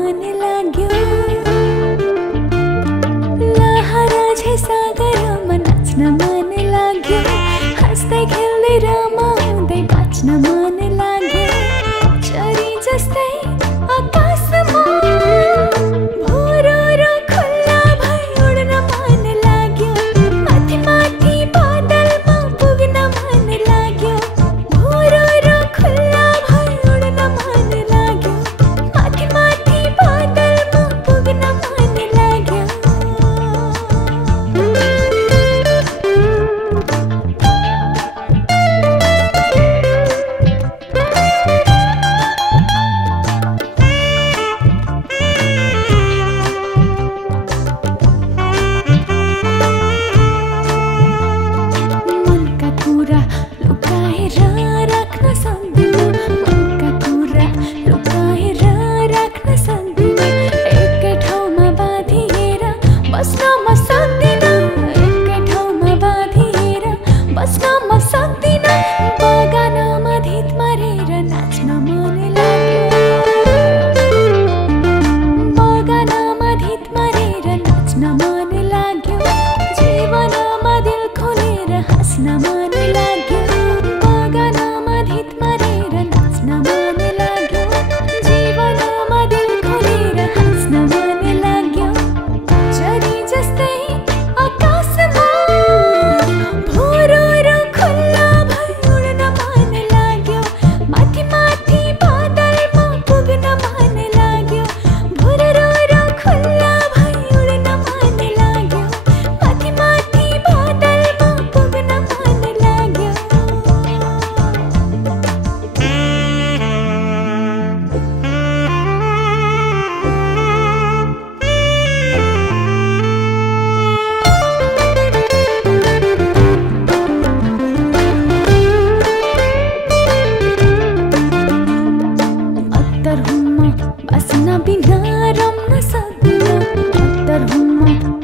मन लाग्यो लहरा झै सागरमा नाच्न मन लाग्यो हाँस्दै खेल्दै रमाउँदै बाँच्न मन लाग्यो चरी जस्तै आकाशमा भोरो र खुल्ला भई उड्न मन लाग्यो माथि माथि बादलमा पुग्न मन लाग्यो भोरो र खुल्ला भई उड्न मन लाग्यो माथि माथि बादलमा पुग्न मन लाग्यो बिना रम्न सक्दिन अत्तर हुम्म